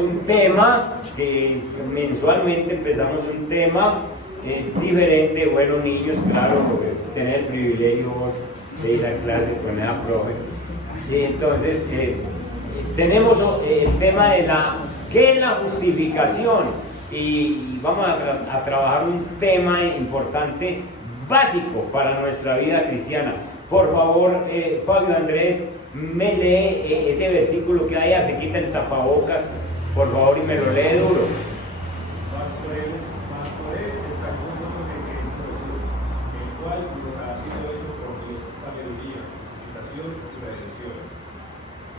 Un tema que mensualmente empezamos un tema diferente. Bueno, niños, claro, tener el privilegio de ir a clase con esa profe. Entonces, tenemos el tema de ¿qué es la justificación? Y vamos a trabajar un tema importante, básico para nuestra vida cristiana. Por favor, Fabio Andrés, me lee ese versículo que hay, se quita el tapabocas, por favor, y me lo lee duro. Más por él está con nosotros en Cristo Jesús, el cual nos ha sido hecho por Dios sabiduría, justificación y redención.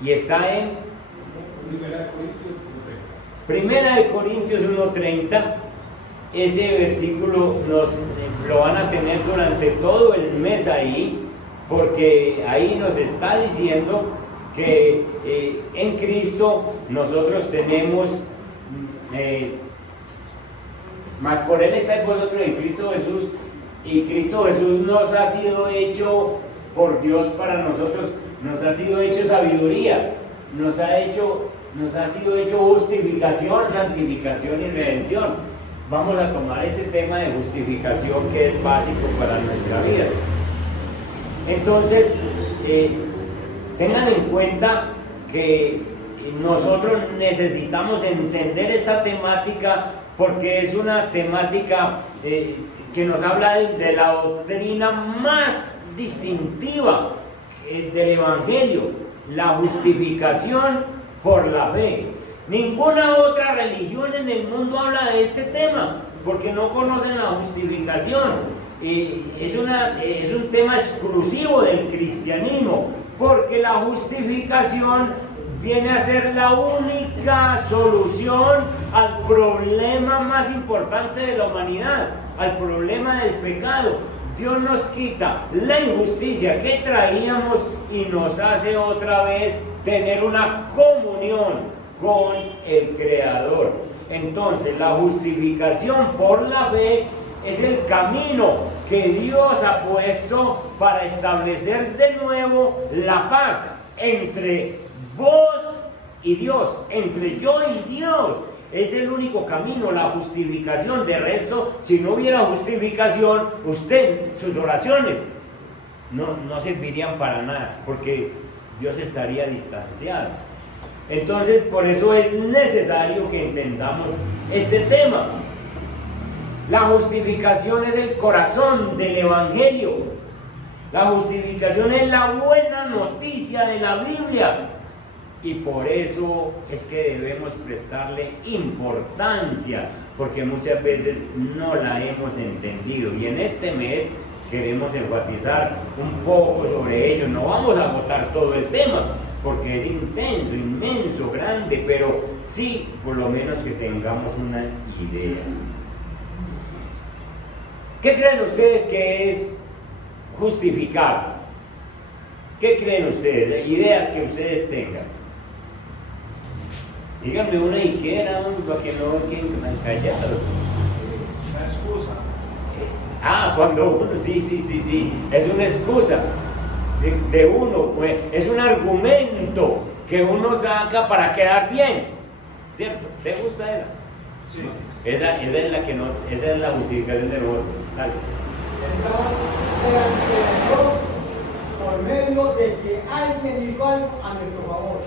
Y está en Primera de Corintios 1:30. Primera de Corintios 1:30. Ese versículo lo van a tener durante todo el mes ahí, porque ahí nos está diciendo que en Cristo nosotros tenemos, más por Él estáis vosotros en Cristo Jesús, y Cristo Jesús nos ha sido hecho por Dios para nosotros, nos ha sido hecho sabiduría, nos ha sido hecho justificación, santificación y redención. Vamos a tomar ese tema de justificación que es básico para nuestra vida. Entonces, tengan en cuenta que nosotros necesitamos entender esta temática porque es una temática que nos habla de la doctrina más distintiva del Evangelio, la justificación por la fe. Ninguna otra religión en el mundo habla de este tema porque no conocen la justificación. Es un tema exclusivo del cristianismo, porque la justificación viene a ser la única solución al problema más importante de la humanidad, al problema del pecado. Dios nos quita la injusticia que traíamos y nos hace otra vez tener una comunión con el Creador. Entonces, la justificación por la fe es el camino que Dios ha puesto para establecer de nuevo la paz entre vos y Dios, entre yo y Dios. Es el único camino, la justificación. De resto, si no hubiera justificación, sus oraciones no servirían para nada, porque Dios estaría distanciado. Entonces, por eso es necesario que entendamos este tema. La justificación es el corazón del Evangelio. La justificación es la buena noticia de la Biblia. Y por eso es que debemos prestarle importancia, porque muchas veces no la hemos entendido. Y en este mes queremos enfatizar un poco sobre ello. No vamos a agotar todo el tema, porque es intenso, inmenso, grande, pero sí, por lo menos que tengamos una idea. ¿Qué creen ustedes que es justificar? ¿Qué creen ustedes? Ideas que ustedes tengan. Díganme una izquierda, para que no queden callados. La excusa. Cuando uno, sí, es una excusa de uno, pues, es un argumento que uno saca para quedar bien, ¿cierto? ¿Te gusta esa? Sí. Esa es la justificación de nosotros. Dale. Estamos delante de Dios por medio de que alguien hizo algo a nuestro favor.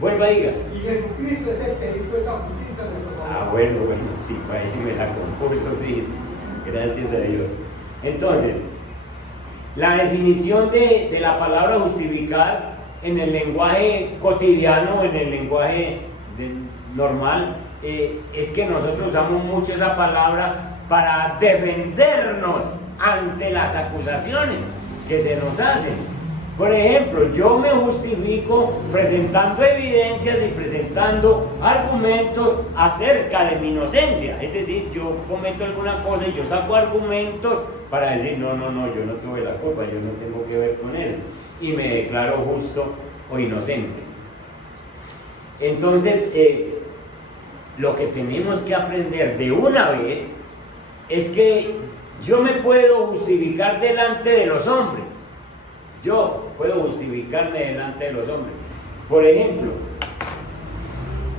Vuelva, diga. Y Jesucristo es el que hizo esa justicia a nuestro favor. Bueno, sí, para ahí sí me la compulso, sí. Gracias a Dios. Entonces, la definición de la palabra justificar en el lenguaje cotidiano, en el lenguaje normal, es que nosotros usamos mucho esa palabra para defendernos ante las acusaciones que se nos hacen. Por ejemplo, yo me justifico presentando evidencias y presentando argumentos acerca de mi inocencia. Es decir, yo cometo alguna cosa y yo saco argumentos para decir, no, yo no tuve la culpa, yo no tengo que ver con eso. Y me declaro justo o inocente. Entonces, lo que tenemos que aprender de una vez es que yo me puedo justificar delante de los hombres. Yo puedo justificarme delante de los hombres. Por ejemplo,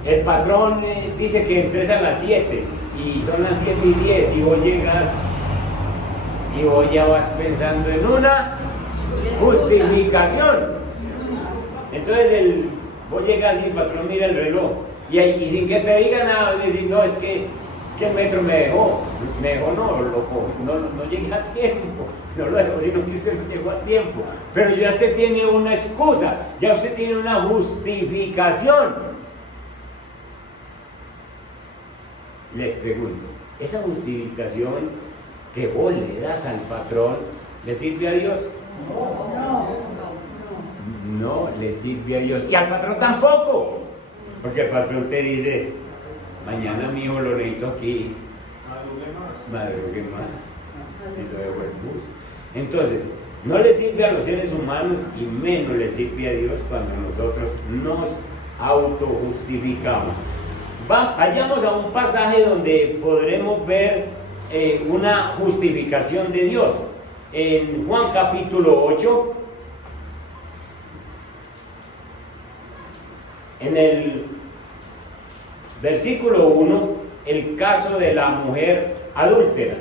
el patrón dice que entres a las 7 y son las 7:10 y vos llegas y vos ya vas pensando en una justificación. Entonces vos llegas y el patrón mira el reloj y sin que te diga nada, decir, no, es que el metro me dejó no, loco, no llegué a tiempo, no lo dejó, sino que usted no llegó a tiempo, pero ya usted tiene una excusa, ya usted tiene una justificación. Les pregunto, ¿esa justificación que vos le das al patrón le sirve a Dios? No le sirve a Dios, y al patrón tampoco, porque el patrón te dice, mañana mijo lo necesito aquí, madrugue más, y lo dejo el bus. Entonces, no le sirve a los seres humanos y menos le sirve a Dios cuando nosotros nos autojustificamos. Vayamos a un pasaje donde podremos ver una justificación de Dios. En Juan capítulo 8, en el versículo 1, el caso de la mujer adúltera.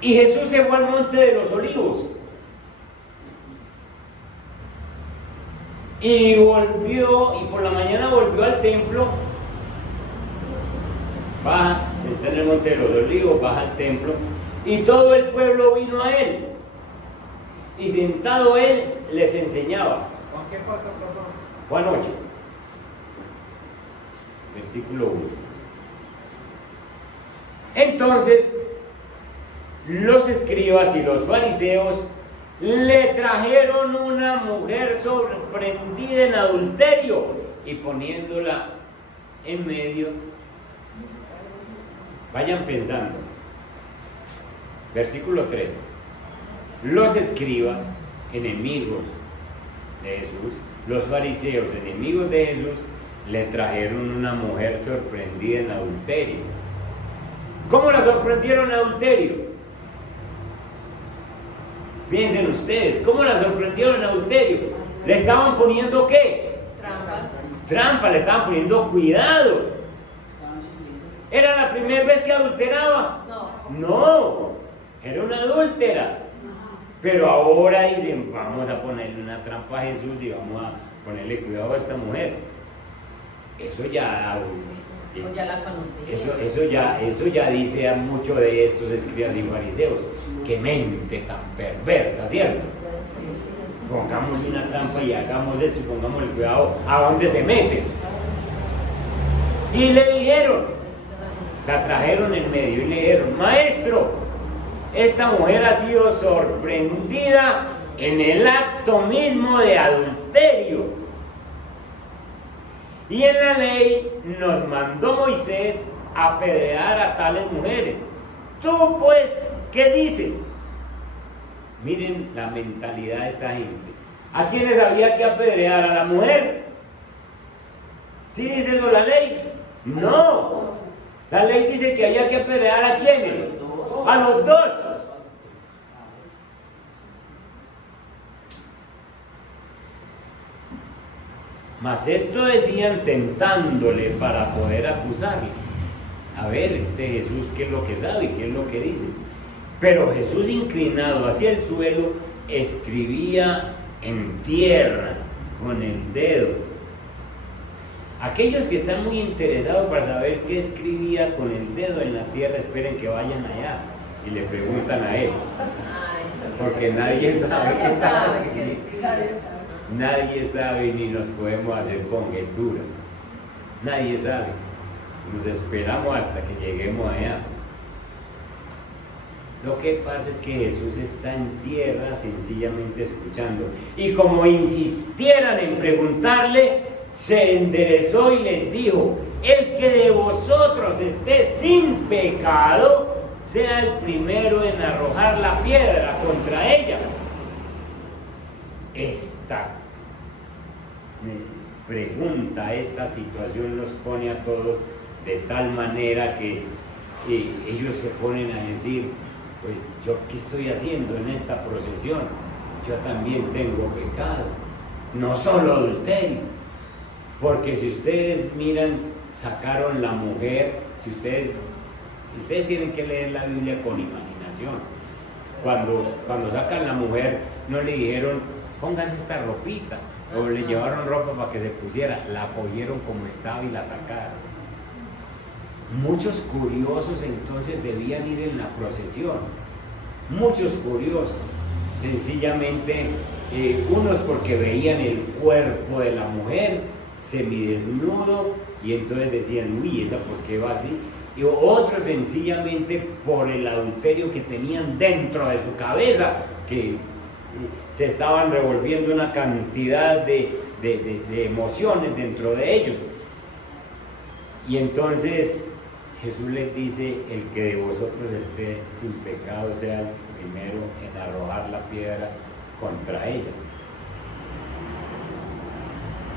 Y Jesús se fue al monte de los Olivos y volvió, y por la mañana volvió al templo. Baja, se está en el monte de los Olivos, baja al templo, y todo el pueblo vino a él, y sentado él les enseñaba. ¿Qué pasa, papá? Juan 8, versículo 1. Entonces, los escribas y los fariseos le trajeron una mujer sorprendida en adulterio y poniéndola en medio. Vayan pensando. Versículo 3. Los escribas, enemigos de Jesús, los fariseos, enemigos de Jesús, le trajeron una mujer sorprendida en adulterio. ¿Cómo la sorprendieron en adulterio? Piensen ustedes, ¿cómo la sorprendieron en adulterio? ¿Le estaban poniendo qué? Trampa, le estaban poniendo cuidado. ¿Era la primera vez que adulteraba? No, era una adúltera. Pero ahora dicen, vamos a ponerle una trampa a Jesús y vamos a ponerle cuidado a esta mujer. Eso ya... O ya la conocía. Eso ya dice mucho de estos escribas y fariseos. Qué mente tan perversa, ¿cierto? Pongamos una trampa y hagamos esto y pongamos el cuidado a dónde se meten. Y le dijeron, la trajeron en medio y le dijeron, maestro, esta mujer ha sido sorprendida en el acto mismo de adulterio. Y en la ley nos mandó Moisés apedrear a tales mujeres. Tú pues, ¿qué dices? Miren la mentalidad de esta gente. ¿A quiénes había que apedrear? ¿A la mujer? ¿Sí dice eso la ley? No. La ley dice que había que apedrear ¿a quiénes? A los dos. Mas esto decían tentándole para poder acusarle. A ver, Jesús, ¿qué es lo que sabe? ¿Qué es lo que dice? Pero Jesús, inclinado hacia el suelo, escribía en tierra con el dedo. Aquellos que están muy interesados para saber qué escribía con el dedo en la tierra, esperen que vayan allá y le preguntan a él. Porque nadie sabe. Nadie sabe ni nos podemos hacer conjeturas. Nadie sabe. Nos esperamos hasta que lleguemos allá. Lo que pasa es que Jesús está en tierra sencillamente escuchando. Y como insistieran en preguntarle, se enderezó y les dijo: el que de vosotros esté sin pecado, sea el primero en arrojar la piedra contra ella. Esta pregunta, esta situación los pone a todos de tal manera que ellos se ponen a decir: pues yo, ¿qué estoy haciendo en esta procesión? Yo también tengo pecado. no solo adulterio, porque si ustedes miran, sacaron la mujer, si ustedes tienen que leer la Biblia con imaginación. Cuando sacan la mujer, no le dijeron, pónganse esta ropita, o le llevaron ropa para que se pusiera, la cogieron como estaba y la sacaron. Muchos curiosos entonces debían ir en la procesión, muchos curiosos, sencillamente unos porque veían el cuerpo de la mujer semidesnudo y entonces decían, uy, ¿esa por qué va así? Y otros sencillamente por el adulterio que tenían dentro de su cabeza, que se estaban revolviendo una cantidad de emociones dentro de ellos. Y entonces Jesús les dice, el que de vosotros esté sin pecado sea el primero en arrojar la piedra contra ella.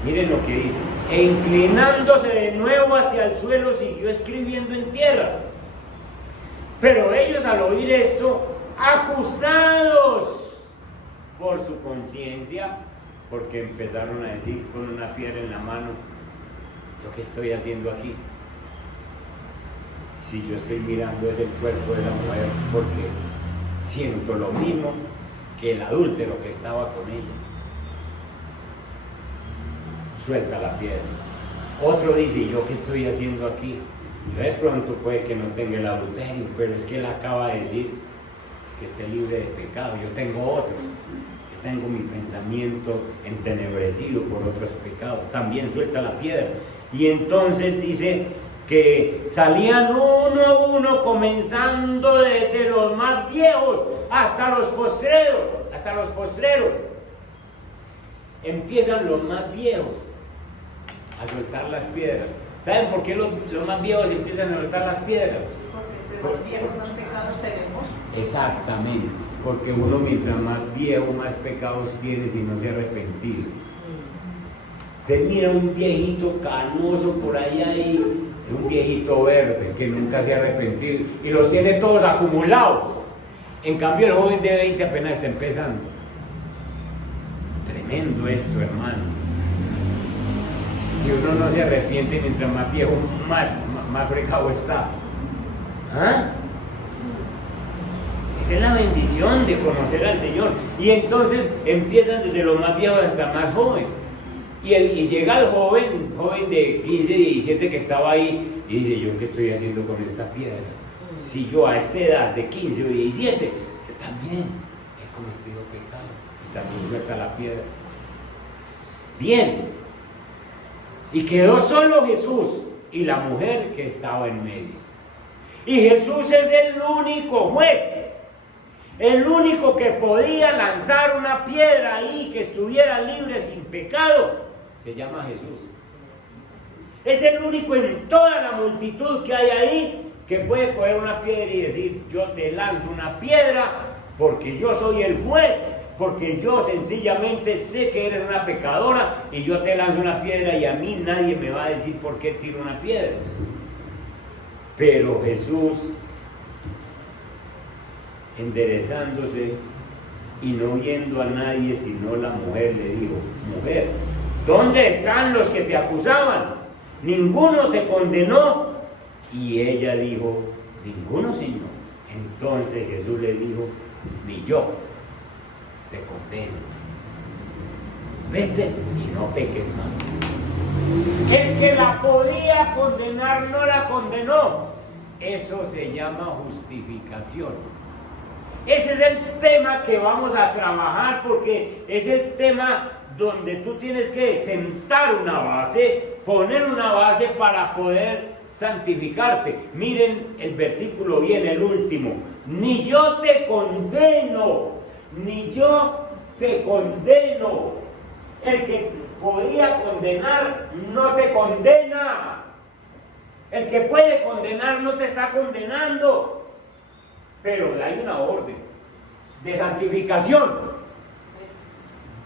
Miren lo que dice, e inclinándose de nuevo hacia el suelo siguió escribiendo en tierra. Pero ellos al oír esto, acusados por su conciencia, porque empezaron a decir con una piedra en la mano, ¿yo qué estoy haciendo aquí? Si yo estoy mirando es el cuerpo de la mujer, porque siento lo mismo que el adúltero que estaba con ella. Suelta la piedra. Otro dice, ¿yo qué estoy haciendo aquí? Yo de pronto puede que no tenga el adulterio, pero es que él acaba de decir que esté libre de pecado. Yo tengo otro. Yo tengo mi pensamiento entenebrecido por otros pecados. También suelta la piedra. Y entonces dice que salían uno a uno, comenzando desde los más viejos hasta los postreros. Empiezan los más viejos a soltar las piedras. ¿Saben por qué los más viejos empiezan a soltar las piedras? Porque entre los viejos más pecados tenemos. Exactamente, porque uno mientras más viejo, más pecados tiene si no se ha arrepentido. Usted mira un viejito canoso por allá y un viejito verde que nunca se ha arrepentido y los tiene todos acumulados. En cambio el joven de 20 apenas está empezando. Tremendo esto, hermano. Si uno no se arrepiente, mientras más viejo, más fregado está. ¿Ah? Esa es la bendición de conocer al Señor. Y entonces empiezan desde los más viejos hasta más joven. Y llega el joven de 15, 17 que estaba ahí y dice, ¿yo qué estoy haciendo con esta piedra? Si yo a esta edad de 15 o 17, yo también he cometido pecado y también suelta la piedra. Bien, y quedó solo Jesús y la mujer que estaba en medio. Y Jesús es el único juez, el único que podía lanzar una piedra ahí que estuviera libre sin pecado. Se llama Jesús. Es el único en toda la multitud que hay ahí que puede coger una piedra y decir, yo te lanzo una piedra porque yo soy el juez, porque yo sencillamente sé que eres una pecadora y yo te lanzo una piedra y a mí nadie me va a decir por qué tiro una piedra. Pero Jesús, enderezándose y no viendo a nadie sino la mujer, le dijo, mujer, ¿dónde están los que te acusaban? ¿Ninguno te condenó? Y ella dijo, ninguno, Señor. Entonces Jesús le dijo, ni yo te condeno. Vete y no peques más. El que la podía condenar no la condenó. Eso se llama justificación. Ese es el tema que vamos a trabajar porque es el tema donde tú tienes que sentar una base, poner una base para poder santificarte. Miren el versículo bien, el último. Ni yo te condeno, ni yo te condeno. El que podía condenar no te condena. El que puede condenar no te está condenando. Pero hay una orden de santificación.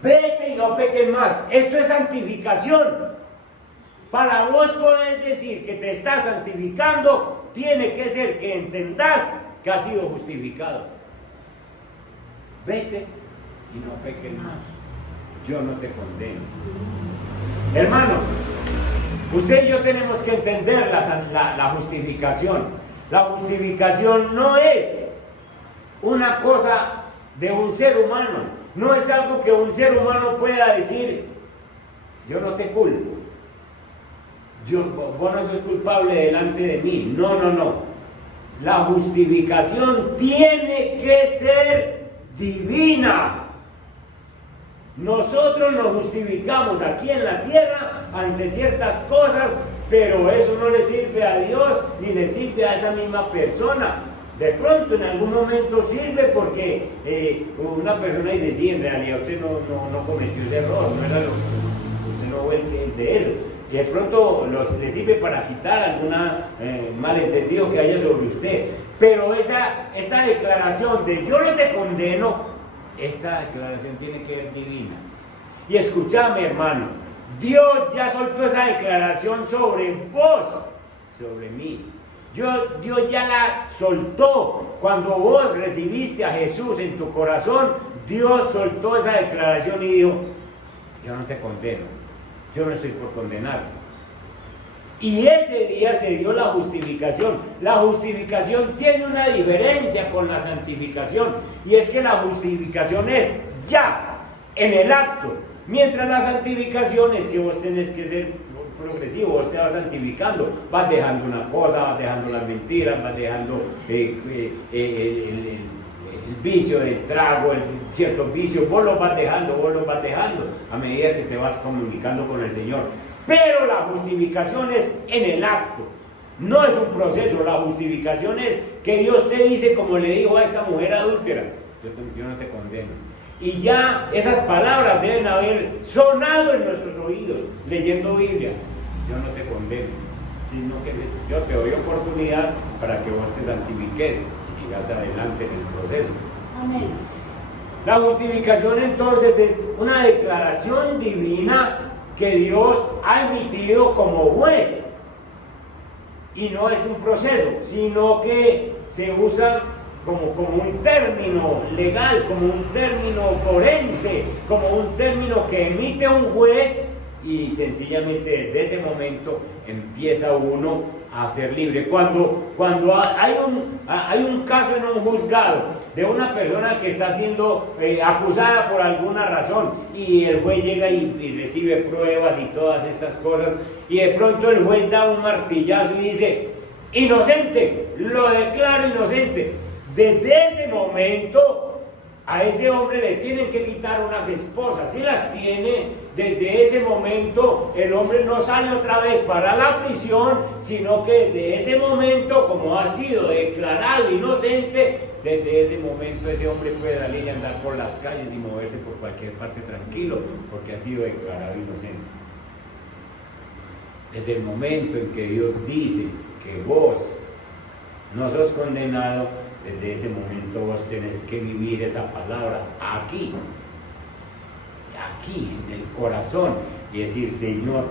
Vete y no peques más. Esto es santificación. Para vos poder decir que te estás santificando, tiene que ser que entendás que has sido justificado. Vete y no peques más. yo no te condeno. Hermanos, usted y yo tenemos que entender la justificación. La justificación no es una cosa de un ser humano, no es algo que un ser humano pueda decir, yo no te culpo, vos no sos culpable delante de mí. No. La justificación tiene que ser divina. Nosotros nos justificamos aquí en la tierra ante ciertas cosas, pero eso no le sirve a Dios ni le sirve a esa misma persona. De pronto en algún momento sirve porque una persona dice, sí, en realidad usted no cometió ese error, no era usted no fue el de eso. Y de pronto le sirve para quitar algún malentendido que haya sobre usted. Pero esta declaración de yo no te condeno, esta declaración tiene que ser divina. Y escúchame, hermano, Dios ya soltó esa declaración sobre vos, sobre mí. Dios ya la soltó. Cuando vos recibiste a Jesús en tu corazón, Dios soltó esa declaración y dijo, yo no te condeno, yo no estoy por condenar. Y ese día se dio la justificación. La justificación tiene una diferencia con la santificación, y es que la justificación es ya, en el acto, mientras la santificación es que vos tenés que ser progresivo, vos te vas santificando, vas dejando una cosa, vas dejando las mentiras, vas dejando el vicio del trago, ciertos vicios, vos los vas dejando a medida que te vas comunicando con el Señor. Pero la justificación es en el acto, no es un proceso. La justificación es que Dios te dice, como le dijo a esta mujer adúltera, yo no te condeno. Y ya esas palabras deben haber sonado en nuestros oídos, leyendo Biblia. Yo no te condeno, sino que yo te doy oportunidad para que vos te santifiques y sigas adelante en el proceso. Amén. La justificación entonces es una declaración divina que Dios ha emitido como juez. Y no es un proceso, sino que se usa como un término legal, como un término forense, como un término que emite un juez, y sencillamente desde ese momento empieza uno a ser libre. Cuando hay un caso en un juzgado de una persona que está siendo acusada por alguna razón, y el juez llega y recibe pruebas y todas estas cosas, y de pronto el juez da un martillazo y dice, inocente, lo declaro inocente. Desde ese momento a ese hombre le tienen que quitar unas esposas. Si las tiene, desde ese momento el hombre no sale otra vez para la prisión, sino que desde ese momento, como ha sido declarado inocente, desde ese momento ese hombre puede salir y andar por las calles y moverse por cualquier parte tranquilo, porque ha sido declarado inocente. Desde el momento en que Dios dice que vos no sos condenado, desde ese momento vos tenés que vivir esa palabra aquí, en el corazón, y decir, Señor,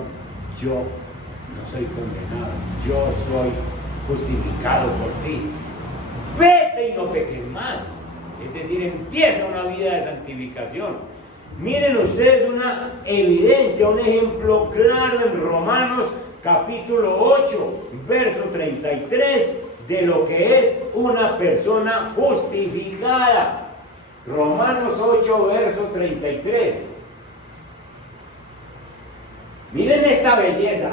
yo no soy condenado, yo soy justificado por ti. Vete y no peques más. Es decir, empieza una vida de santificación. Miren ustedes una evidencia, un ejemplo claro en Romanos capítulo 8, verso 33, de lo que es una persona justificada. Romanos 8, verso 33. Miren esta belleza.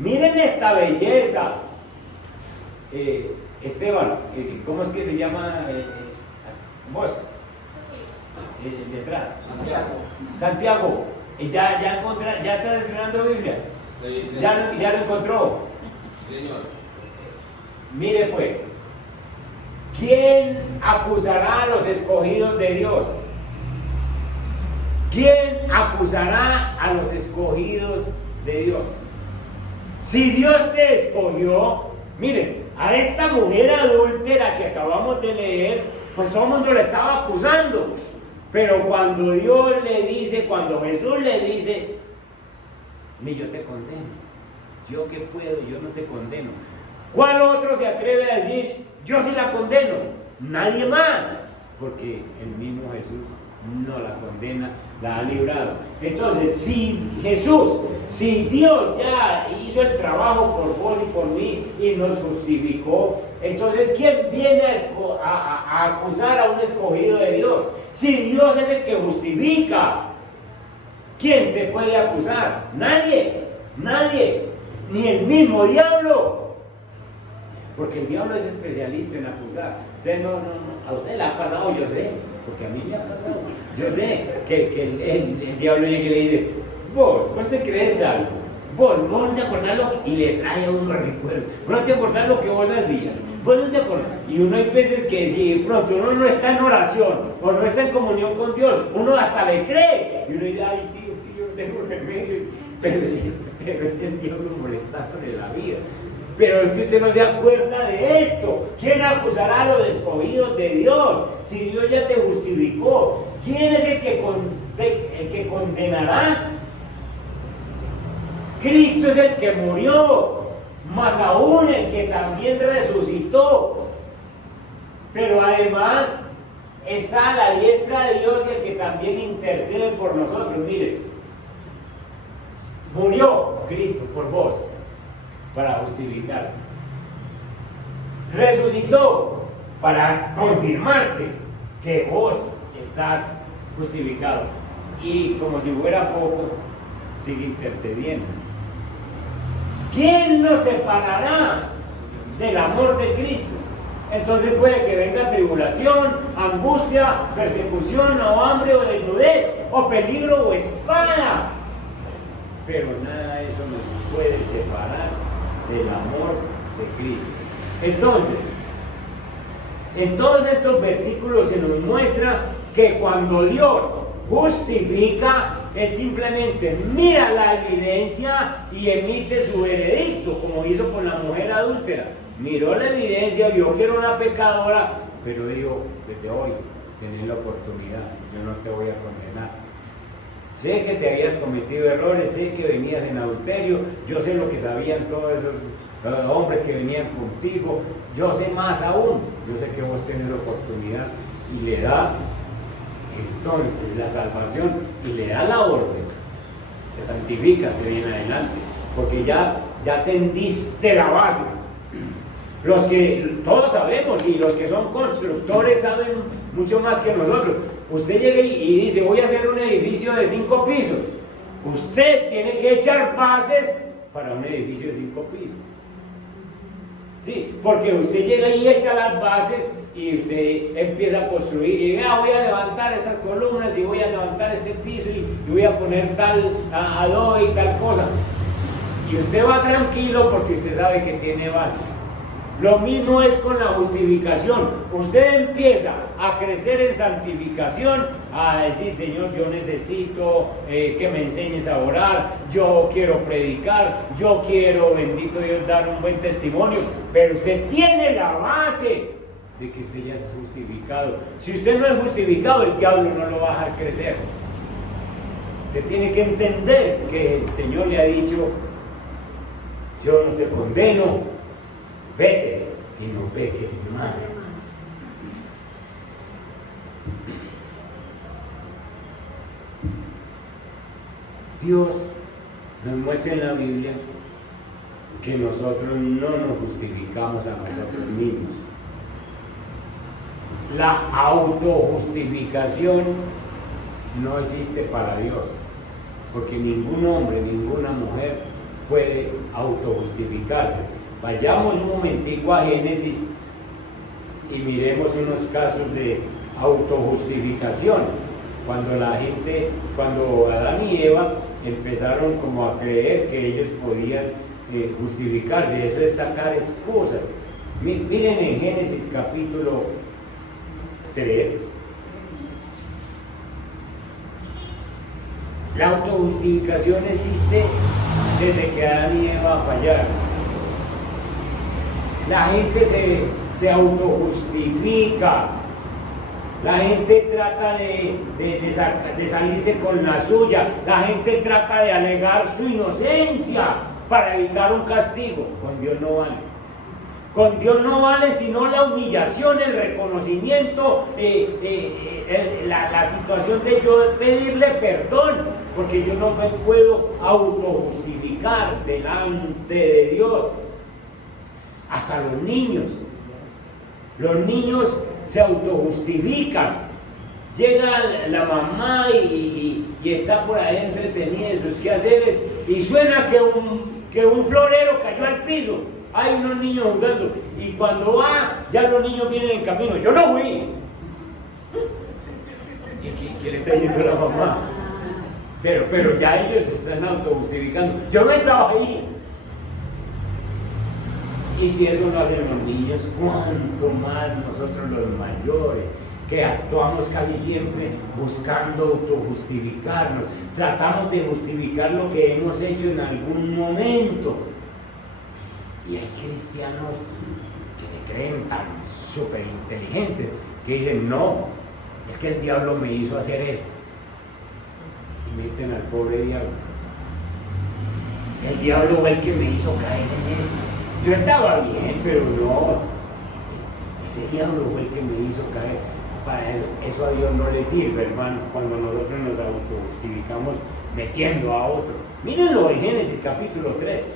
Miren esta belleza. Esteban, ¿cómo es que se llama vos? Detrás. Santiago. ¿Ya está desgranando Biblia? ¿Ya lo encontró? Señor. Mire pues, ¿quién acusará a los escogidos de Dios? ¿Quién acusará a los escogidos de Dios? Si Dios te escogió, miren, a esta mujer adúltera que acabamos de leer, pues todo el mundo la estaba acusando. Pero cuando Dios le dice, cuando Jesús le dice, ni yo te condeno, yo que puedo, yo no te condeno. ¿Cuál otro se atreve a decir, yo sí la condeno? Nadie más, porque el mismo Jesús no, la condena la ha librado. Entonces, si Dios ya hizo el trabajo por vos y por mí y nos justificó, entonces ¿quién viene a acusar a un escogido de Dios? Si Dios es el que justifica, ¿quién te puede acusar? Nadie, ni el mismo diablo. Porque el diablo es especialista en acusar. A usted le ha pasado, yo sé, porque a mí me ha pasado. Yo sé que el diablo llega y le dice, vos te crees algo, vos no te acordás lo que... Y le trae a uno recuerdo, no te acordás lo que vos hacías, vos no te acordás. Y uno hay veces que si de pronto uno no está en oración o no está en comunión con Dios, uno hasta le cree. Y uno dice, ay sí, es que yo no tengo remedio. Pero es el diablo molestándole la vida. Pero es que usted no se acuerda de esto. ¿Quién acusará a los escogidos de Dios? Si Dios ya te justificó, ¿quién es el que condenará? Cristo es el que murió, más aún el que también resucitó. Pero además está a la diestra de Dios el que también intercede por nosotros. Mire, murió Cristo por vos para justificar. Resucitó para confirmarte que vos estás justificado. Y como si fuera poco, sigue intercediendo. ¿Quién nos separará del amor de Cristo? Entonces puede que venga tribulación, angustia, persecución, o hambre, o desnudez, o peligro, o espada. Pero nada de eso nos puede separar del amor de Cristo. Entonces, en todos estos versículos se nos muestra que cuando Dios justifica, Él simplemente mira la evidencia y emite su veredicto, como hizo con la mujer adúltera. Miró la evidencia, vio que era una pecadora, pero dijo, desde hoy tenés la oportunidad, yo no te voy a condenar. Sé que te habías cometido errores, sé que venías en adulterio, yo sé lo que sabían todos esos hombres que venían contigo, yo sé más aún, yo sé que vos tenés la oportunidad, y le da entonces la salvación y le da la orden, te santificas de bien adelante, porque ya tendiste la base. Los que todos sabemos, y los que son constructores saben mucho más que nosotros. Usted llega y dice, voy a hacer un edificio de 5 pisos. Usted tiene que echar bases para un edificio de 5 pisos. Sí, porque usted llega y echa las bases y usted empieza a construir y voy a levantar estas columnas y voy a levantar este piso y voy a poner tal adobe y tal cosa. Y usted va tranquilo porque usted sabe que tiene base. Lo mismo es con la justificación. Usted empieza a crecer en santificación, a decir, Señor, yo necesito que me enseñes a orar, yo quiero predicar, yo quiero, bendito Dios, dar un buen testimonio, pero usted tiene la base de que usted ya es justificado. Si usted no es justificado, el diablo no lo va a dejar crecer. Usted tiene que entender que el Señor le ha dicho, yo no te condeno, vete y no peques más. Dios nos muestra en la Biblia que nosotros no nos justificamos a nosotros mismos. La autojustificación no existe para Dios, porque ningún hombre, ninguna mujer puede autojustificarse. Vayamos un momentico a Génesis y miremos unos casos de autojustificación. Cuando Adán y Eva empezaron como a creer que ellos podían justificarse, eso es sacar excusas. Miren en Génesis capítulo 3. La autojustificación existe desde que Adán y Eva fallaron. La gente se autojustifica, la gente trata de salirse con la suya, la gente trata de alegar su inocencia para evitar un castigo. Con Dios no vale. Con Dios no vale sino la humillación, el reconocimiento, la situación de yo pedirle perdón, porque yo no me puedo autojustificar delante de Dios. Hasta los niños se autojustifican. Llega la mamá y está por ahí entretenida en sus quehaceres y suena que un florero cayó al piso. Hay unos niños jugando y cuando va, ya los niños vienen en camino. Yo no fui. ¿Y qué le está diciendo la mamá? Pero ya ellos se están autojustificando. Yo no estaba ahí. Y si eso lo hacen los niños, ¿cuánto más nosotros los mayores? Que actuamos casi siempre buscando autojustificarnos. Tratamos de justificar lo que hemos hecho en algún momento. Y hay cristianos que se creen tan súper inteligentes que dicen, no, es que el diablo me hizo hacer eso. Y meten al pobre diablo. El diablo fue el que me hizo caer en eso. Yo estaba bien, pero no. Ese diablo fue el que me hizo caer. Para eso a Dios no le sirve, hermano, cuando nosotros nos autojustificamos metiendo a otro. Mírenlo en Génesis capítulo 3.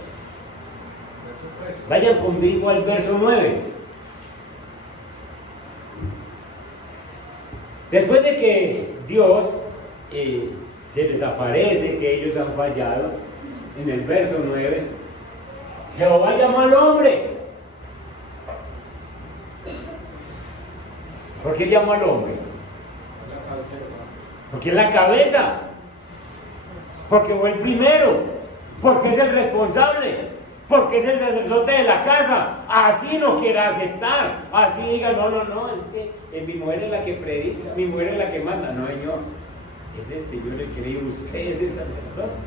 Vayan conmigo al verso 9. Después de que Dios se les aparece, que ellos han fallado, en el verso 9, Jehová llamó al hombre. ¿Por qué llamó al hombre? Porque es la cabeza. Porque fue el primero. Porque es el responsable. Porque es el sacerdote de la casa. Así no quiera aceptar. Así diga, no, es que mi mujer es la que predica, mi mujer es la que manda. No, Señor, es el Señor el que le dice, usted es el sacerdote.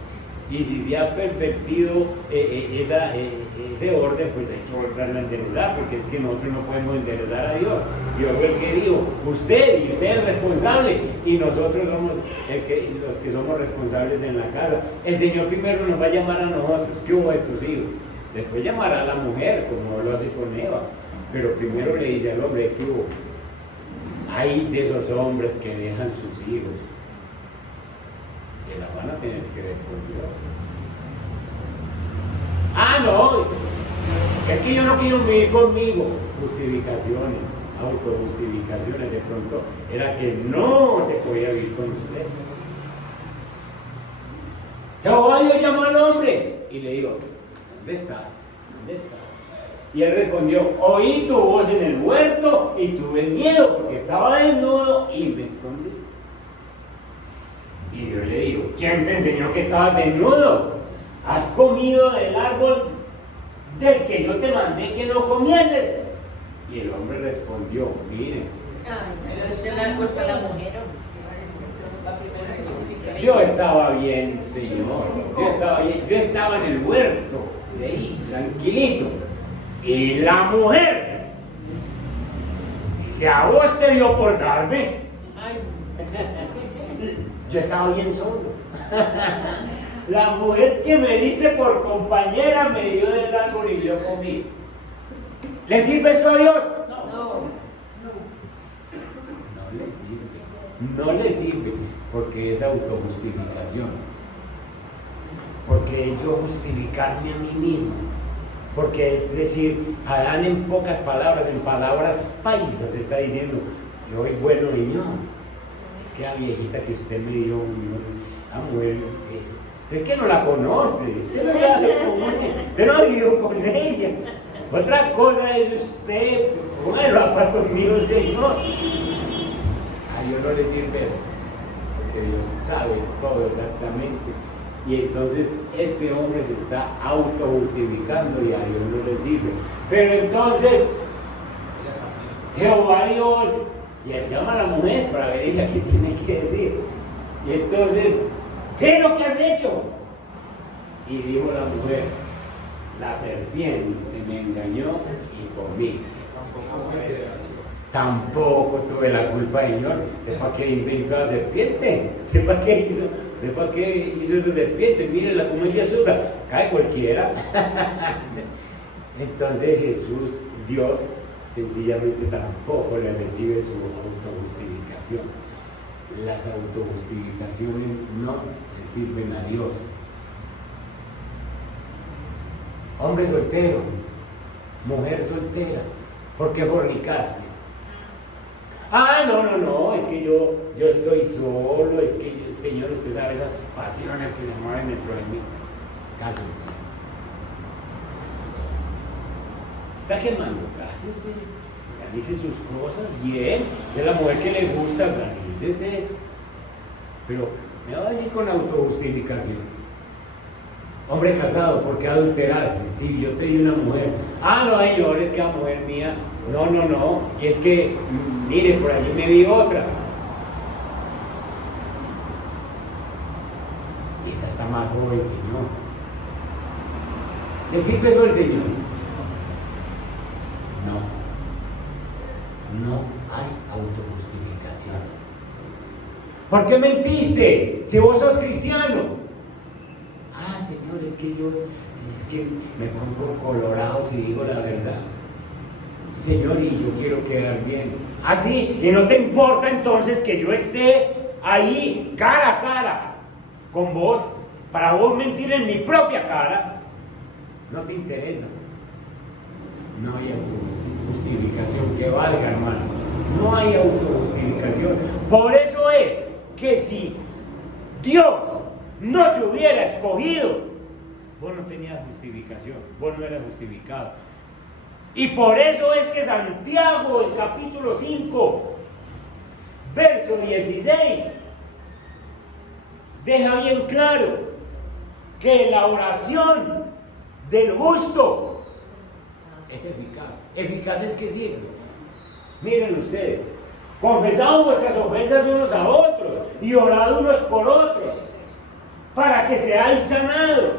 Y si se ha pervertido ese orden, pues hay que volverlo a enderezar, porque es que nosotros no podemos enderezar a Dios. Dios fue el que dijo, usted es el responsable, y nosotros somos los que somos responsables en la casa. El Señor primero nos va a llamar a nosotros, ¿qué hubo de tus hijos? Después llamará a la mujer, como lo hace con Eva, pero primero le dice al hombre, ¿qué hubo? Hay de esos hombres que dejan sus hijos, que la van a tener que ver con Dios. Ah, no, es que yo no quiero vivir conmigo. Justificaciones, autojustificaciones, de pronto era que no se podía vivir con usted. Jehová Dios llamó al hombre y le dijo, ¿dónde estás? ¿Dónde estás? Y él respondió, oí tu voz en el huerto y tuve miedo porque estaba desnudo y me escondí. Y Dios le dijo, ¿quién te enseñó que estabas desnudo? ¿Has comido del árbol del que yo te mandé que no comieses? Y el hombre respondió, miren. Le echó la culpa a la mujer. Yo estaba bien, Señor. Yo estaba bien. Yo estaba en el huerto, de ahí, tranquilito. Y la mujer que a vos te dio por darme, yo estaba bien solo. La mujer que me diste por compañera me dio del árbol y yo comí. ¿Le sirve esto a Dios? No le sirve, porque es autojustificación. Porque es yo justificarme a mí mismo. Porque es decir, Adán en pocas palabras, en palabras paisas, está diciendo, yo soy bueno y no. Es que la viejita que usted me dio, la mujer, es que no la conoce, usted no sabe cómo es, usted no ha vivido con ella. Otra cosa es usted, ponga los zapatos míos, Señor. A Dios no le sirve eso, porque Dios sabe todo exactamente. Y entonces este hombre se está autojustificando y a Dios no le sirve. Pero entonces Jehová Dios llama a la mujer para ver ella qué tiene que decir. Y entonces, ¿qué es lo que has hecho? Y dijo la mujer, la serpiente me engañó y comí. Tampoco tuve la culpa, Señor. ¿Para qué inventó la serpiente? ¿Para qué hizo? ¿Para qué hizo esa serpiente? Miren la como ella suda, cae cualquiera. Entonces Jesús Dios sencillamente tampoco le recibe su autojustificación. Las autojustificaciones no le sirven a Dios. Hombre soltero, mujer soltera, ¿por qué fornicaste? Ah, no, es que yo estoy solo, es que Señor, usted sabe esas pasiones que se mueven dentro de mí. Cásese. Está quemando, cásese. Organice sus cosas bien. Es la mujer que le gusta, organícese. Pero me va a venir con autojustificación. Hombre casado, ¿por qué adulteraste? Si yo te di una mujer. Ah, no, ay, no, es que la mujer mía. No. Y es que, mire, por allí me vi otra. Y esta está más joven, Señor. ¿Le sirve eso al Señor? No hay autojustificaciones. ¿Por qué mentiste? Si vos sos cristiano. Ah, Señor, es que me pongo colorado si digo la verdad. Señor, y yo quiero quedar bien. Ah, sí, y no te importa entonces que yo esté ahí cara a cara con vos, para vos mentir en mi propia cara. No te interesa. No hay autojustificación que valga, hermano. No hay autojustificación. Por eso es que si Dios no te hubiera escogido, vos no tenías justificación, vos no eras justificado. Y por eso es que Santiago, en capítulo 5, verso 16, deja bien claro que la oración del justo es eficaz. ¿Eficaz es qué sirve? Miren ustedes, confesad vuestras ofensas unos a otros y orad unos por otros para que seáis sanados.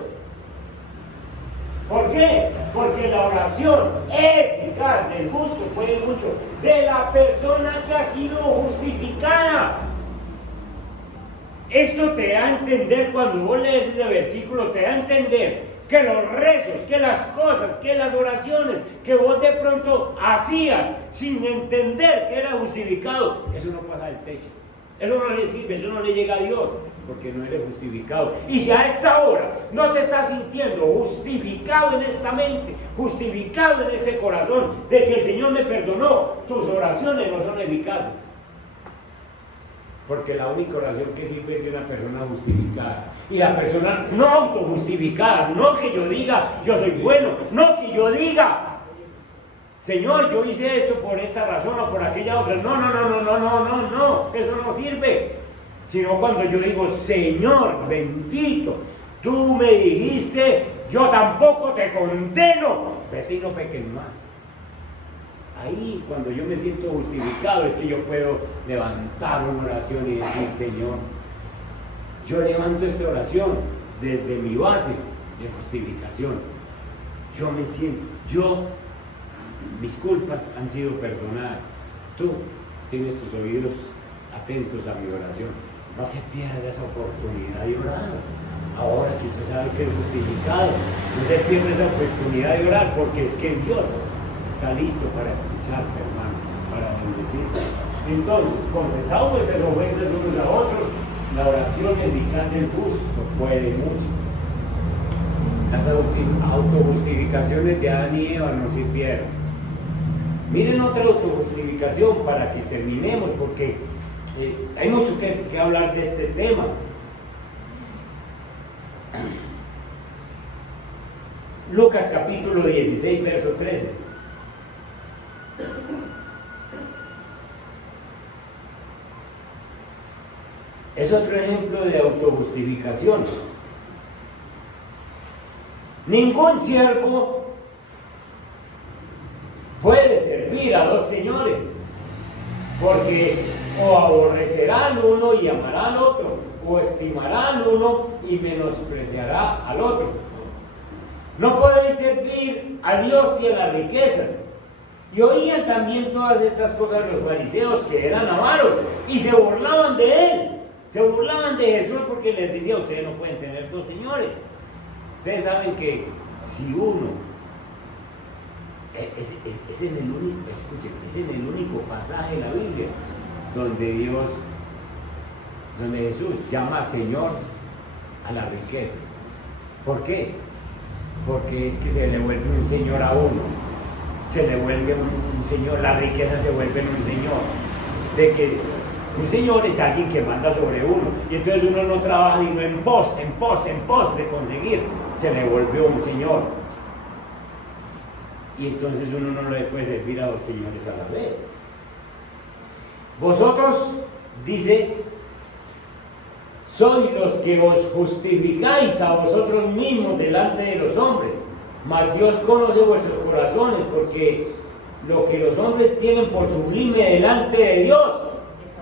¿Por qué? Porque la oración eficaz del justo puede mucho de la persona que ha sido justificada. Esto te da a entender, cuando vos lees ese versículo, te da a entender que los rezos, que las cosas, que las oraciones que vos de pronto hacías sin entender que era justificado, eso no pasa del techo. Eso no le sirve, eso no le llega a Dios, porque no eres justificado. Y si a esta hora no te estás sintiendo justificado en esta mente, justificado en este corazón, de que el Señor me perdonó, tus oraciones no son eficaces. Porque la única oración que sirve es de una persona justificada. Y la persona no autojustificada, no que yo diga, yo soy bueno, no que yo diga, Señor, yo hice esto por esta razón o por aquella otra. No, eso no sirve. Sino cuando yo digo, Señor, bendito, tú me dijiste, yo tampoco te condeno, vete y no peques más. Ahí, cuando yo me siento justificado, es que yo puedo levantar una oración y decir, Señor, yo levanto esta oración desde mi base de justificación. Yo me siento, mis culpas han sido perdonadas. Tú tienes tus oídos atentos a mi oración. No se pierda esa oportunidad de orar. Ahora que usted sabe que es justificado, no se pierda esa oportunidad de orar, porque es que Dios está listo para escucharte, hermano, para bendecirte. Entonces, confesad vuestras ofensas unos a otros. La oración eficaz del justo puede mucho. Las autojustificaciones de Adán y Eva no sirvieron. Miren otra autojustificación para que terminemos, porque hay mucho que hablar de este tema. Lucas capítulo 16, verso 13. Es otro ejemplo de autojustificación. Ningún siervo puede servir a dos señores, porque o aborrecerá al uno y amará al otro, o estimará al uno y menospreciará al otro. No podéis servir a Dios y a las riquezas. Y oían también todas estas cosas los fariseos, que eran avaros, y se burlaban de él. Se burlaban de Jesús porque les decía, ustedes no pueden tener dos señores. Ustedes saben que si uno Es en el único, escuchen, es en el único pasaje de la Biblia donde Jesús llama Señor a la riqueza. ¿Por qué? Porque es que se le vuelve un Señor a uno, se le vuelve un Señor, la riqueza se vuelve en un Señor, de que un Señor es alguien que manda sobre uno, y entonces uno no trabaja sino en pos de conseguir, se le volvió un Señor, y entonces uno no le puede servir a dos señores a la vez. Vosotros, dice, sois los que os justificáis a vosotros mismos delante de los hombres, mas Dios conoce vuestros corazones, porque lo que los hombres tienen por sublime delante de Dios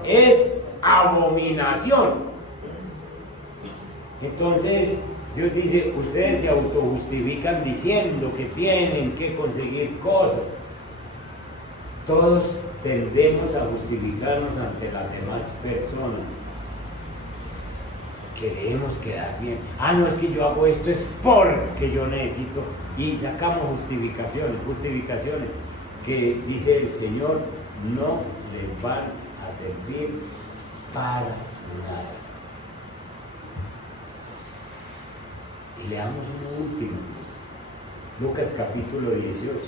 es abominación. Entonces Dios dice, ustedes se autojustifican diciendo que tienen que conseguir cosas. Todos tendemos a justificarnos ante las demás personas. Queremos quedar bien. No, es que yo hago esto es porque yo necesito. Y sacamos justificaciones que dice el Señor no les van a servir para nada. Y leamos uno último, Lucas capítulo 18.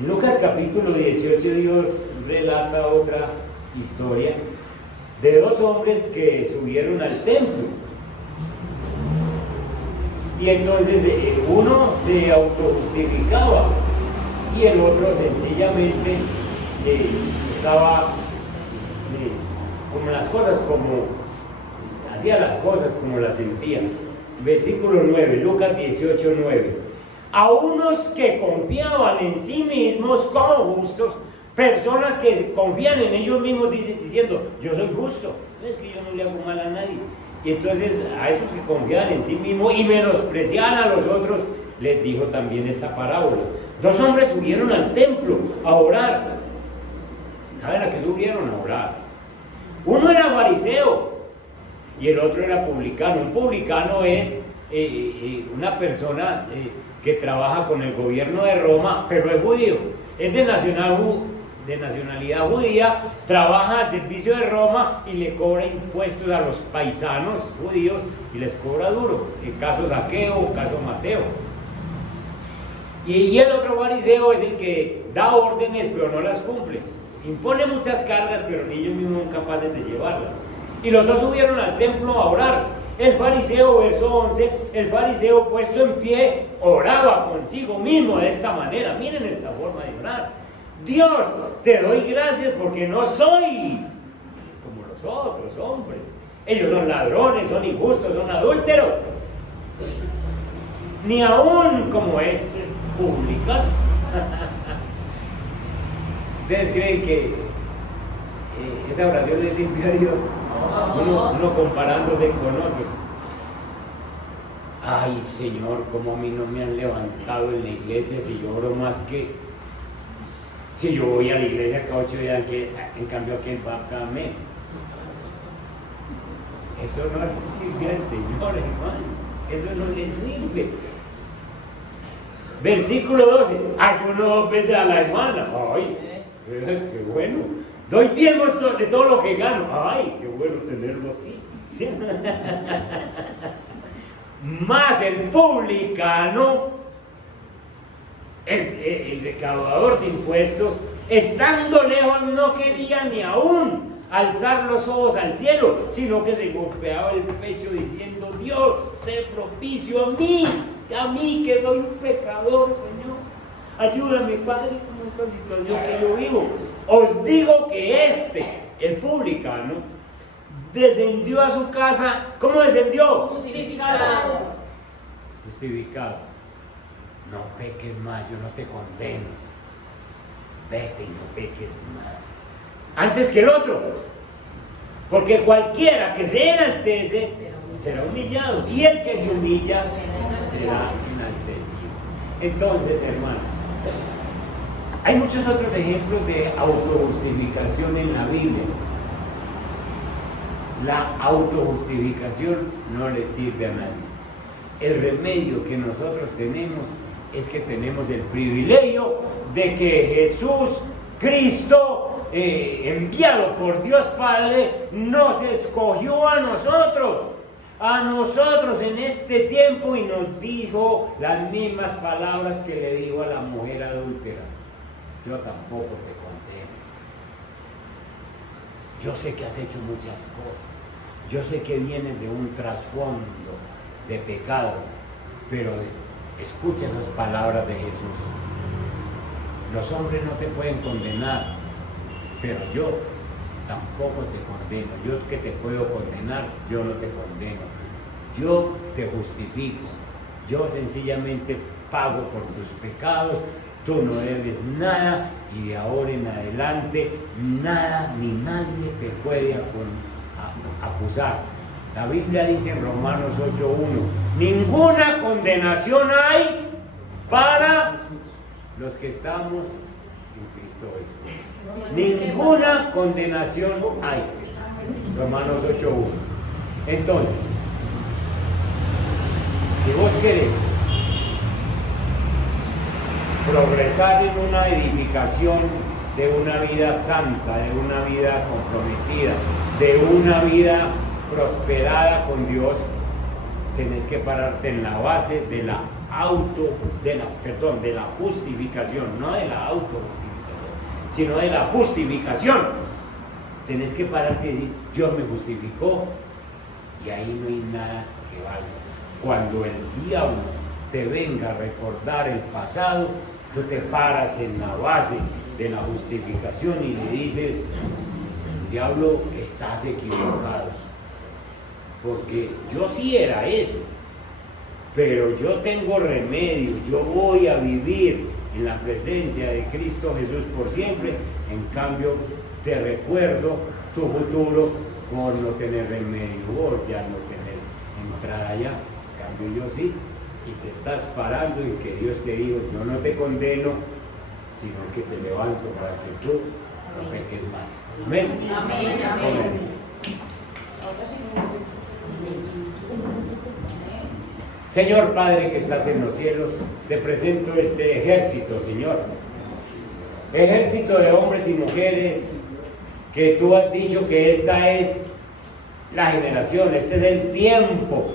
En Lucas capítulo 18 Dios relata otra historia de dos hombres que subieron al templo. Y entonces uno se autojustificaba y el otro sencillamente estaba como las cosas, hacía las cosas como las sentía. Versículo 9, Lucas 18, 9. A unos que confiaban en sí mismos como justos, personas que confían en ellos mismos diciendo, yo soy justo, es que yo no le hago mal a nadie. Y entonces a esos que confían en sí mismos y menospreciaban a los otros, les dijo también esta parábola. Dos hombres subieron al templo a orar. ¿Saben a qué subieron? A orar. Uno era fariseo y el otro era publicano. Un publicano es una persona que trabaja con el gobierno de Roma, pero es judío, es de nacionalidad judía, trabaja al servicio de Roma y le cobra impuestos a los paisanos judíos y les cobra duro, el caso Zaqueo, caso Mateo. Y el otro fariseo es el que da órdenes pero no las cumple, impone muchas cargas pero ni ellos mismos son capaces de llevarlas. Y los dos subieron al templo a orar. El fariseo, verso 11, el fariseo puesto en pie oraba consigo mismo de esta manera. Miren esta forma de orar. Dios, te doy gracias porque no soy como los otros hombres. Ellos son ladrones, son injustos, son adúlteros. Ni aún como este publicano. ¿Ustedes creen que esa oración le sirve a Dios? Uno comparándose con otros. Ay, Señor, como a mí no me han levantado en la iglesia si yo oro más que... Si yo voy a la iglesia cada 8 días, en cambio aquí va cada mes. Eso no le sirve al Señor, hermano. Eso no le sirve. Versículo 12. Ayuno 2 veces a la semana. Ay, qué bueno. Doy diezmos de todo lo que gano. Ay, qué bueno tenerlo aquí. ¿Sí? Más el publicano, el recaudador de impuestos, estando lejos no quería ni aún alzar los ojos al cielo, sino que se golpeaba el pecho diciendo, Dios, sé propicio a mí que soy un pecador, Señor. Ayúdame, Padre, con esta situación que yo vivo. Os digo que el publicano, descendió a su casa. ¿Cómo descendió? Justificado. Justificado. No peques más, yo no te condeno. Vete y no peques más. Antes que el otro. Porque cualquiera que se enaltece será humillado. Y el que se humilla será enaltecido. Entonces, hermanos, hay muchos otros ejemplos de autojustificación en la Biblia. La autojustificación no le sirve a nadie. el remedio que nosotros tenemos es que tenemos el privilegio de que Jesús Cristo, enviado por Dios Padre, nos escogió a nosotros en este tiempo y nos dijo las mismas palabras que le dijo a la mujer adúltera: yo tampoco te condeno. Yo sé que has hecho muchas cosas, yo sé que vienes de un trasfondo de pecado, pero escucha esas palabras de Jesús. Los hombres no te pueden condenar, pero yo tampoco te condeno. Yo que te puedo condenar, yo no te condeno. Yo te justifico. Yo sencillamente pago por tus pecados. Tú no debes nada y de ahora en adelante nada ni nadie te puede acusar. La Biblia dice en Romanos 8:1: ninguna condenación hay para los que estamos en Cristo Jesús. Ninguna condenación hay. Romanos 8:1. Entonces, si vos querés progresar en una edificación de una vida santa, de una vida comprometida, de una vida prosperada con Dios, tenés que pararte en la base de la justificación, no de la autojustificación, sino de la justificación. Tenés que pararte y decir: Dios me justificó, y ahí no hay nada que valga. Cuando el diablo te venga a recordar el pasado, tú te paras en la base de la justificación y le dices: diablo, estás equivocado, porque yo sí era eso, pero yo tengo remedio, yo voy a vivir en la presencia de Cristo Jesús por siempre. En cambio, te recuerdo tu futuro por no tener remedio. Vos ya no tenés entrada allá, en cambio yo sí, y te estás parando en que Dios te dijo: yo no te condeno, sino que te levanto para que tú no peques más. Amén. Amén, amén. Señor Padre que estás en los cielos, te presento este ejército, Señor. Ejército de hombres y mujeres que tú has dicho que esta es la generación, este es el tiempo,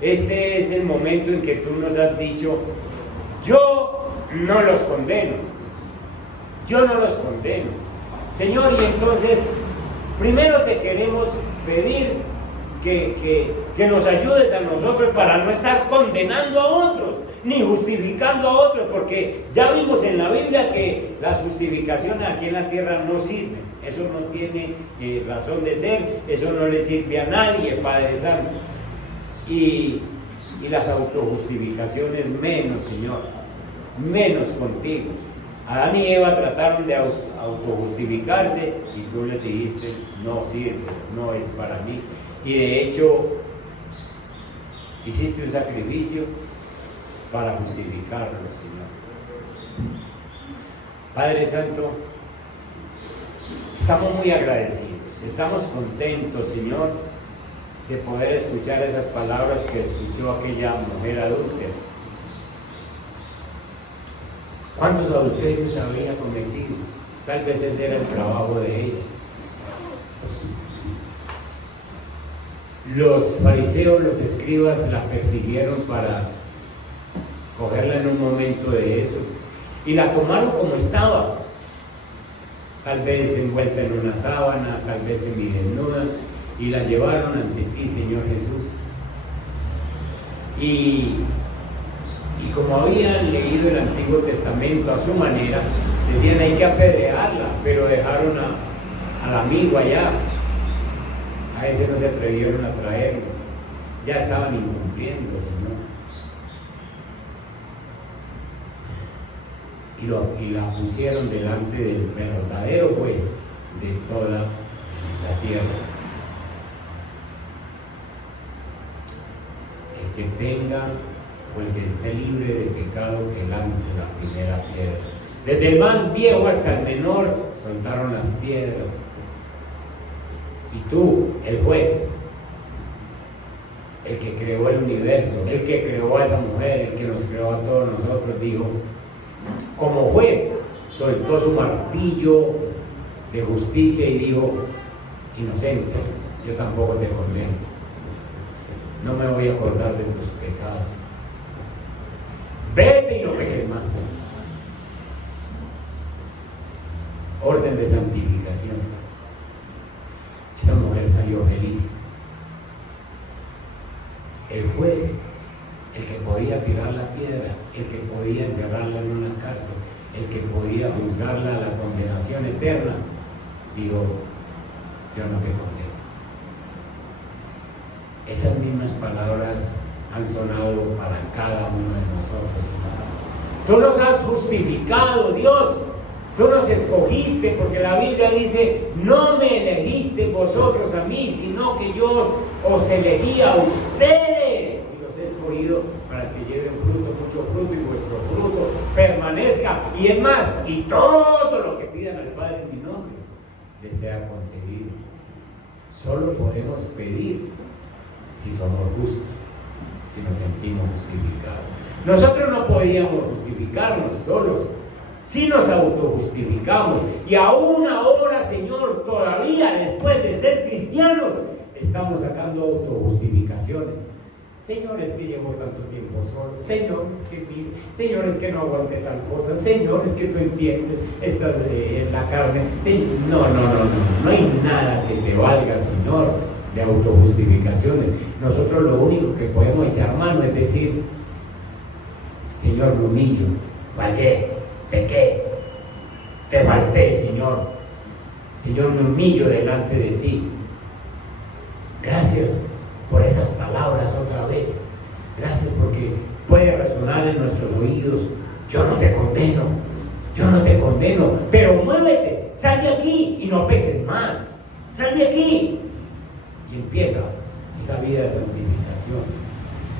este es el momento en que tú nos has dicho: yo no los condeno, yo no los condeno. Señor, y entonces, primero te queremos pedir que nos ayudes a nosotros para no estar condenando a otros, ni justificando a otros, porque ya vimos en la Biblia que las justificaciones aquí en la tierra no sirven. Eso no tiene razón de ser, eso no le sirve a nadie, Padre Santo. Y las autojustificaciones menos, Señor, menos contigo. Adán y Eva trataron de autojustificarse y tú les dijiste: no sirve, no es para mí. Y de hecho, hiciste un sacrificio para justificarlo, Señor. Padre Santo, estamos muy agradecidos, estamos contentos, Señor, de poder escuchar esas palabras que escuchó aquella mujer adúltera. ¿Cuántos adulterios había cometido? Tal vez ese era el trabajo de ella. Los fariseos, los escribas la persiguieron para cogerla en un momento de esos y la tomaron como estaba, tal vez envuelta en una sábana, tal vez semidesnuda, y la llevaron ante ti, Señor Jesús. Y como habían leído el Antiguo Testamento a su manera, decían: hay que apedrearla, pero dejaron al amigo allá. A ese no se atrevieron a traerlo, ya estaban incumpliendo, Señor. Y la pusieron delante del verdadero juez de toda la tierra. El que tenga o el que esté libre de pecado, que lance la primera piedra. Desde el más viejo hasta el menor soltaron las piedras. Y tú, el juez, el que creó el universo, el que creó a esa mujer, el que nos creó a todos nosotros, dijo, como juez, soltó su martillo de justicia y dijo, inocente, yo tampoco te condeno, no me voy a acordar de tus pecados, vete y no peques más. Orden de santificación. Esa mujer salió feliz. El juez, el que podía tirar la piedra, el que podía encerrarla en una cárcel, el que podía juzgarla a la condenación eterna, dijo, yo no te condeno. Esas mismas palabras han sonado para cada uno de nosotros, hermano. Tú nos has justificado, Dios. Tú nos escogiste, porque la Biblia dice, no me elegiste vosotros a mí, sino que yo os elegí a ustedes y los he escogido para que lleven fruto, mucho fruto, y vuestro fruto permanezca. Y es más, y todo lo que pidan al Padre en mi nombre les sea concedido. Solo podemos pedir si somos justos, si nos sentimos justificados. Nosotros no podíamos justificarnos solos. Si nos autojustificamos, y aún ahora, Señor, todavía después de ser cristianos, estamos sacando autojustificaciones. Señor, es que llevo tanto tiempo solo. Señor, es que mire. Señor, es que no aguante tal cosa. Señor, es que tú entiendes, estás en la carne. No hay nada que te valga, Señor, de autojustificaciones. Nosotros lo único que podemos echar mano es decir, Señor, me humillo, fallé, pequé, te falté, Señor. Señor, me humillo delante de ti. Gracias por esas palabras otra vez. Gracias porque puede resonar en nuestros oídos. Yo no te condeno, pero muévete, sal de aquí y no peques más. Sal de aquí y empieza esa vida de santificación.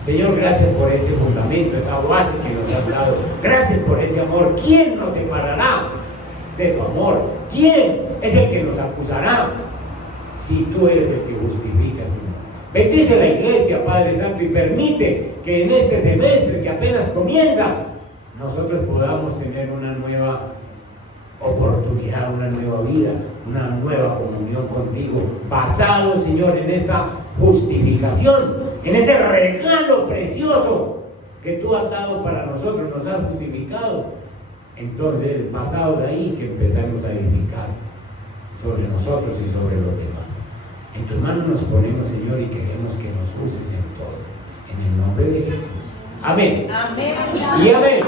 Señor, gracias por ese fundamento, esa base que nos has dado. Gracias por ese amor. ¿Quién nos separará de tu amor? ¿Quién es el que nos acusará? Si tú eres el que justifica, Señor. Bendice la iglesia, Padre Santo, y permite que en este semestre que apenas comienza, nosotros podamos tener una nueva oportunidad, una nueva vida, una nueva comunión contigo, basado, Señor, en esta justificación, en ese regalo precioso que tú has dado para nosotros, nos has justificado. Entonces, basados ahí, que empezamos a edificar sobre nosotros y sobre los demás. En tus manos nos ponemos, Señor, y queremos que nos uses en todo. En el nombre de Jesús. Amén. Amén. Y amén.